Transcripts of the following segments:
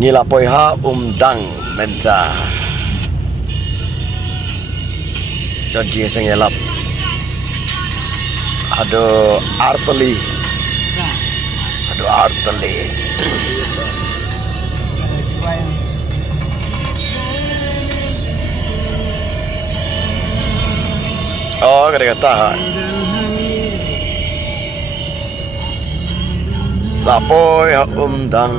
ngilapoi ha umdang menca dan dia sengelap aduh arteli oh kata lapoi ha umdang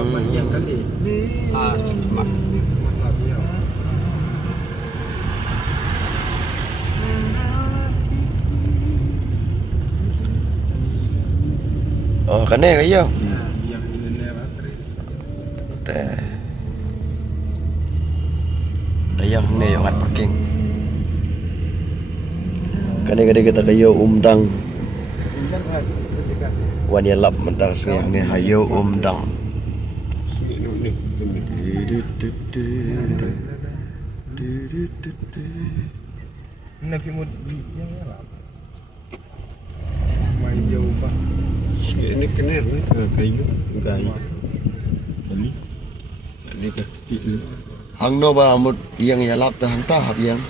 oh kene kayo teh ayam ni yang parking kene kita kayo umdang wan Ialap mentah yang ni hayo umdang Nabi Mudi yang Ialap main jauh pak ini kener ni kayu gaya ini kecil hang no ba mut yang Ialap dah hang tahap yang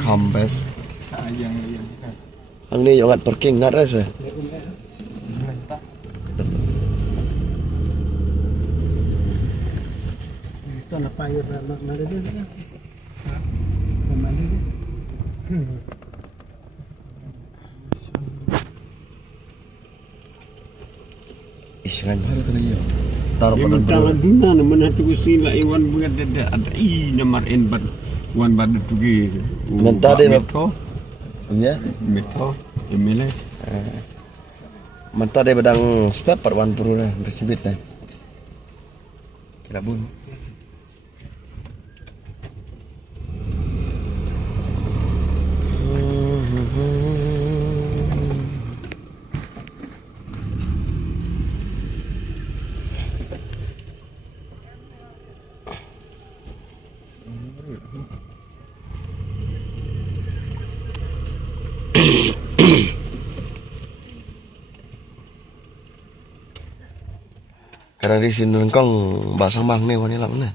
kambes yang hang ni yang parking ngat rasa itu nak payah mana dia mana dia isingan baru tu lagi taruh pada tangan dina nama nanti usila iwan bunga ada nomor enbat wan badu tugi mentah dia ya meto emile mentah dia bedang step per wan puru dah bersibit dah kira bun karena di sini kong basang bang nih wanita mana?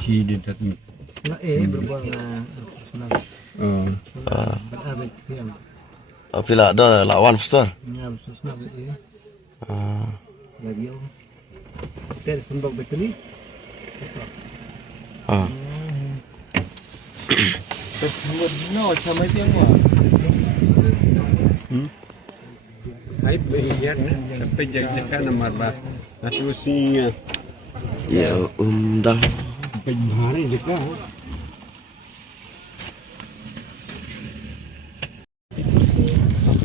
Si di dalam. berbuang Pila ada lawan store. Ya susah lagi om. Tel sembang betul ni. No, sama dia ngah. Hai bayan sampai jaga nomor bah. Asusinya. Ya umdang. Penghari jaga.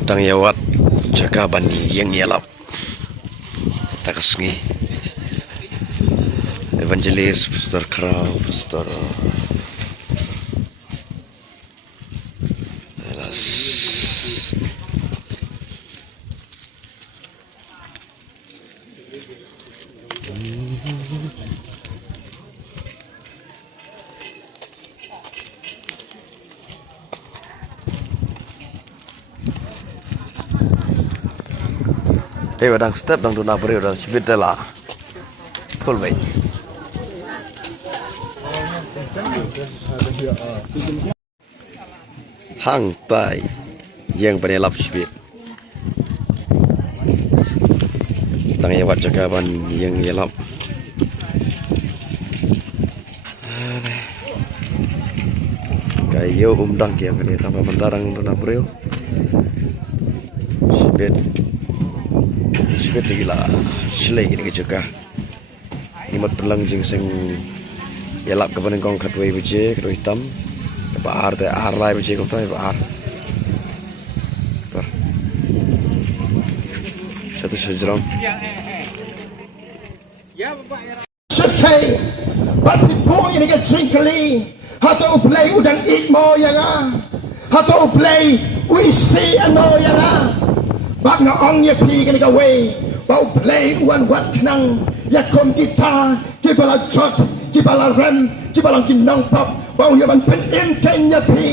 Tang yawat jaga bani yang Ialap. Takasngi. Evangelis, pastor Krau, pastor wadang step dang duna beri wadang sibit lah full way hang tai yang Ialap sibit tang yawat jagaban yang Ialap kayo umdang yang kini tambah mentarang duna beri sibit lagi lah selai gini juga imat pelang jeng seng Ialap kepada kong kadwai biji kadwai hitam kepa teh lai biji kau tahu kepa satu sejerong Setay, but the boy ini kan drinkly, atau play udang eat mo yang atau play we see ano yang bak na ong ye pi kan gawe, bau play uan wat kenang, ya kom gitar, kibala chot, kibala rem, kibala kinong pop, bau yaman pen im ken ye pi,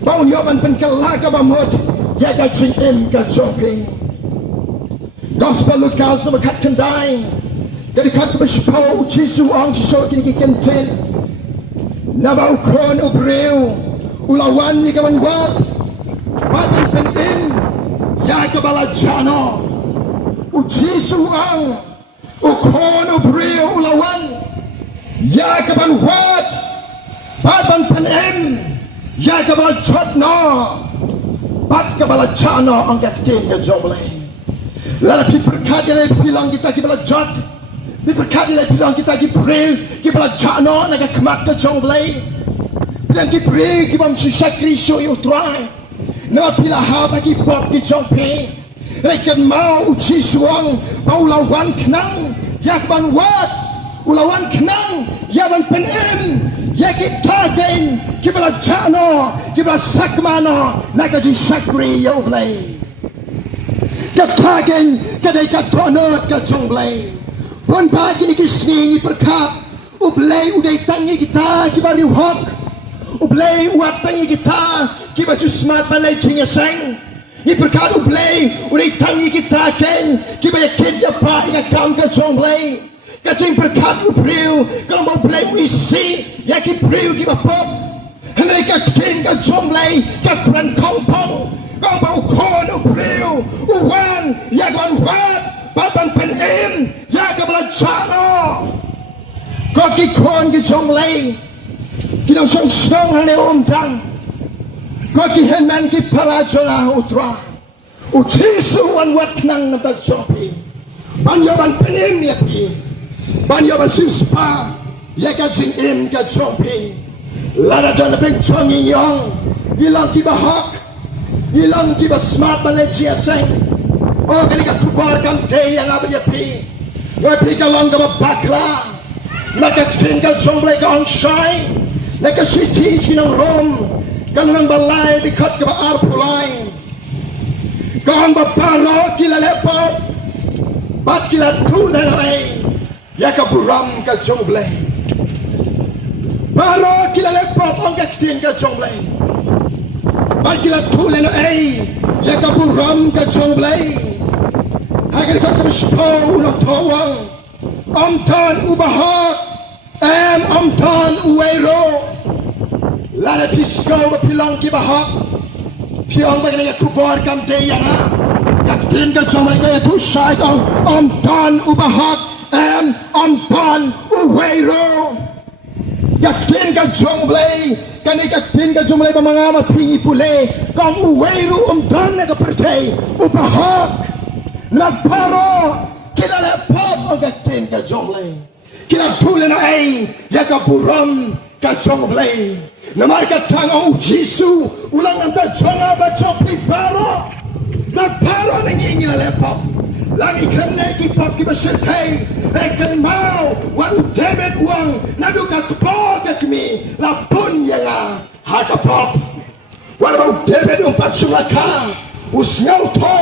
bau yaman pen kalaga bamot, ya kan drink im kan jopi. Gospel Lucas berkat kendai. Jadi kat berspau Jesu ang sisok kini kenten. Naba ukron ubreu ulawan ni kawan wat. Pati pentin ya kebala jano. Jesu ang ukron ubreu ulawan ya kawan wat. Pati pentin ya kebala jotno. Pati kebala jano ang kenten ke jomle. Lalu berkat yang bilang kita kebala jot. Berkat dia bilang kita pergi pray, kita belajar no, nak kemat ke jonglei. Bilang kita pray, kita susah Kristus yang try. Nak bila haba kita buat kita jongpe. Rekan mau uji suang, mau lawan kenang, ya keban wat, lawan kenang, ya ban penem, ya kita gen, kita belajar no, kita sakmano, nak jadi sakri yang boleh. Kita gen, kita donat ke jonglei. Pun bagi ni kisni berkat, ublay uday tangi kita kibari hok, ublay uat tangi kita kibaju smart balay cingeseng, ni berkat ublay uday tangi kita ken kibaya kerja pa ingat kaum ke jonglay, kacing berkat ubriu kalau mau ublay uisi ya kibriu kibapop, hendak kacing ke jonglay kakuran kompong, kalau mau kon ubriu uwan ya kawan wat. Baban penem ya kebala jano kau kikon kijonglei kinang song hane umdang kau kihenman kipala jona utra ucisu wan wat nang nata jopi banyaban penem ya pi banyaban sispa ya kajing im ka jopi lada dan peng chongi yong ilang kibahak ilang kibah smart Malaysia seng. Oh, kini kat kubar kamte yang apa dia pi? Kau pergi kalong ke bakla, nak tinggal jomblay ke onsai, nak city sinang rom, kan nang balai dekat ke arpulai, kau baparo kila lepot, bat kila tulen ay, ya ke buram ke jomblay, baro kila lepot orang tinggal jomblay, bat kila tulen ay, ya ke buram ke jomblay. Agar kau berspau nak tawang, amtan ubahak, amtan uwero, lada pisau berpilang kibahak, piang bagi nak kubar kamte yang yak tinggal cuma kaya tu syait amtan ubahak, amtan uwero, yak tinggal jomblay, kan yak tinggal jomblay pemangama pingi pule, kau uwero amtan nak percaya ubahak. Naparo kila lepop ang gatin ka jonglay kila tulen na ay yaka buram ka jonglay namar ka tang Jesu ulang nanta jonga ba chopi paro naparo nangingin na lepop lagi kanay kipop kibasirkay rekan mau waru debet uang naduka kapog at mi lapun yang hakapop waru debet umpat sulaka usngaw to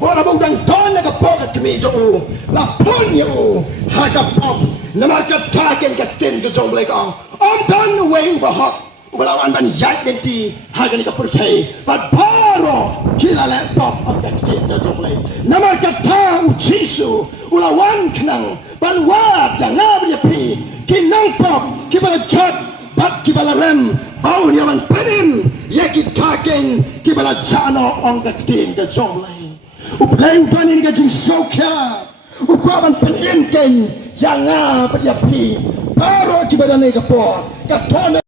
wala mo dang ton nagapokat kami jo la punyo hagapop na magkatakin katin ka jong bleka am don way bahak wala an ban yak denti hagan ka purtay but paro kilala pop ang katin ka jong bleka na magkata uchisu wala wan knang ban wat yang ngabri pi kinang pop kibala chat bat kibala rem bau nyaman panim yaki taken kibala jano ong katin ka jonglay uplay utan ini ka jing sokya ukwaban penenken yang apa dia pi baru kibala ne ka po katona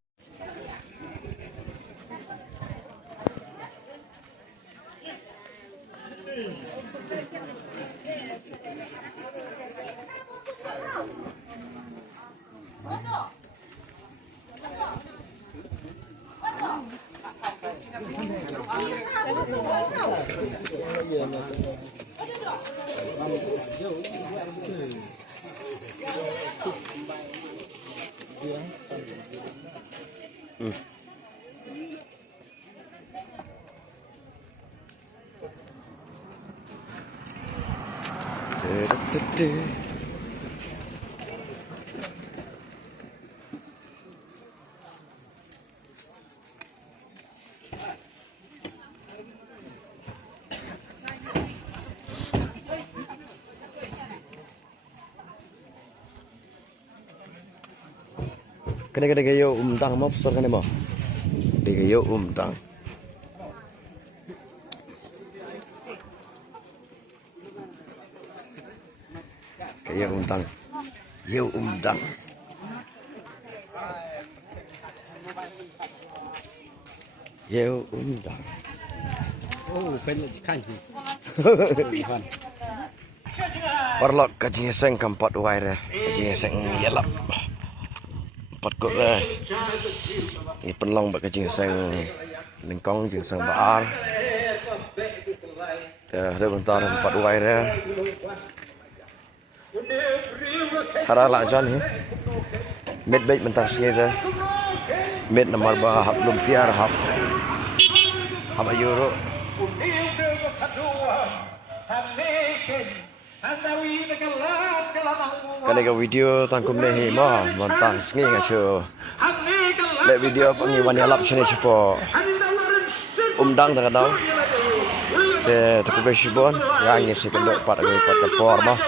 Kena gayo umdang mau store kena mau. Gayo umdang. Gayo umdang. Yo umdang. Yo umdang. Oh, pengen kan sih. Warlot kaji seng kampat wai re. Kaji seng Ialap. Empat kot re. Ni penlong bak kaji seng lingkong jeng seng baar. Dah bentar empat wai re. Hara lak jan he. Med baik bentar sini re. Med nomor bah hab lum tiar hab. Hab euro. Kali ke video tangkum ni mah mentang sengi ngaco. Lek video pengiwan Ialap sini siapa umdang tak tahu. Te tak bersibun yang ni si kendok pat kapor mah.